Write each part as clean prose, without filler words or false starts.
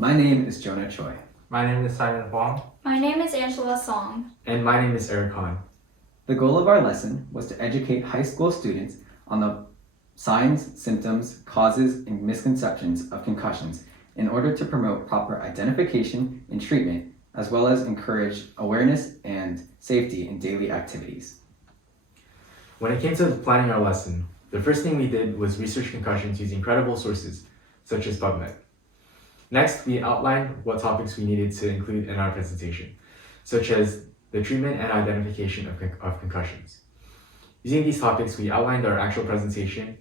My name is Jonah Choi. My name is Simon Huang. My name is Angela Song. And my name is Eric Han. The goal of our lesson was to educate high school students on the signs, symptoms, causes, and misconceptions of concussions in order to promote proper identification and treatment, as well as encourage awareness and safety in daily activities. When it came to planning our lesson, the first thing we did was research concussions using credible sources, such as PubMed. Next, we outlined what topics we needed to include in our presentation, such as the treatment and identification of concussions. Using these topics, we outlined our actual presentation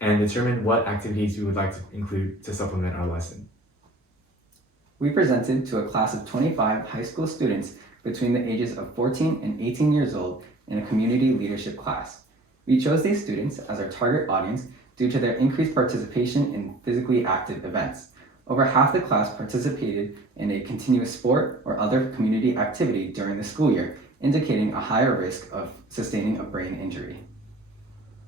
and determined what activities we would like to include to supplement our lesson. We presented to a class of 25 high school students between the ages of 14 and 18 years old in a community leadership class. We chose these students as our target audience due to their increased participation in physically active events. Over half the class participated in a continuous sport or other community activity during the school year, indicating a higher risk of sustaining a brain injury.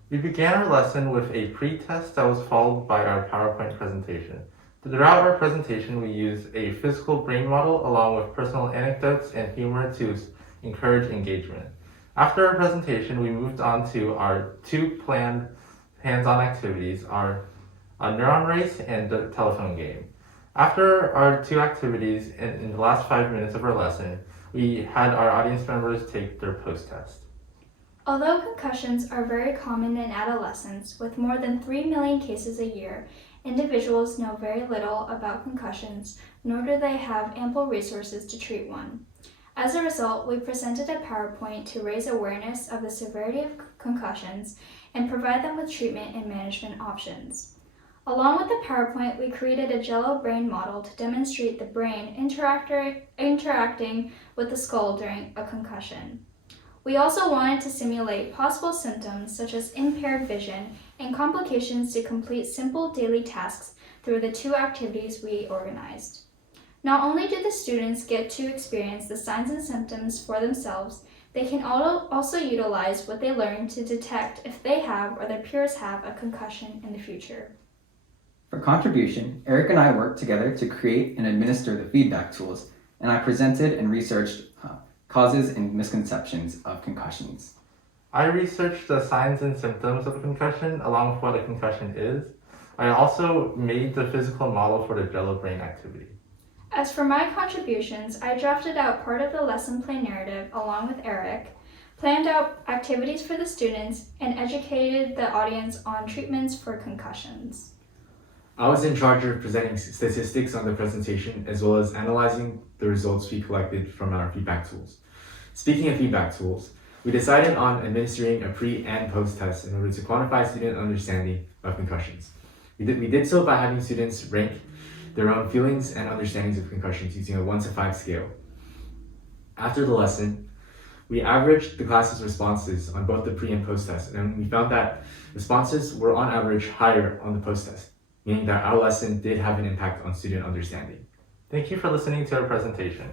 We began our lesson with a pre-test that was followed by our PowerPoint presentation. Throughout our presentation, we used a physical brain model along with personal anecdotes and humor to encourage engagement. After our presentation, we moved on to our two planned hands-on activities, a neuron race and the telephone game. After our two activities, in the last 5 minutes of our lesson, we had our audience members take their post-test. Although concussions are very common in adolescents, with more than 3 million cases a year, individuals know very little about concussions, nor do they have ample resources to treat one. As a result, we presented a PowerPoint to raise awareness of the severity of concussions and provide them with treatment and management options. Along with the PowerPoint, we created a Jello brain model to demonstrate the brain interacting with the skull during a concussion. We also wanted to simulate possible symptoms such as impaired vision and complications to complete simple daily tasks through the two activities we organized. Not only do the students get to experience the signs and symptoms for themselves, they can also utilize what they learn to detect if they have or their peers have a concussion in the future. For contribution, Eric and I worked together to create and administer the feedback tools, and I presented and researched causes and misconceptions of concussions. I researched the signs and symptoms of a concussion along with what a concussion is. I also made the physical model for the Jello brain activity. As for my contributions, I drafted out part of the lesson plan narrative along with Eric, planned out activities for the students, and educated the audience on treatments for concussions. I was in charge of presenting statistics on the presentation as well as analyzing the results we collected from our feedback tools. Speaking of feedback tools, we decided on administering a pre and post test in order to quantify student understanding of concussions. We did so by having students rank their own feelings and understandings of concussions using a 1 to 5 scale. After the lesson, we averaged the class's responses on both the pre and post test, and we found that responses were on average higher on the post test, meaning that our lesson did have an impact on student understanding. Thank you for listening to our presentation.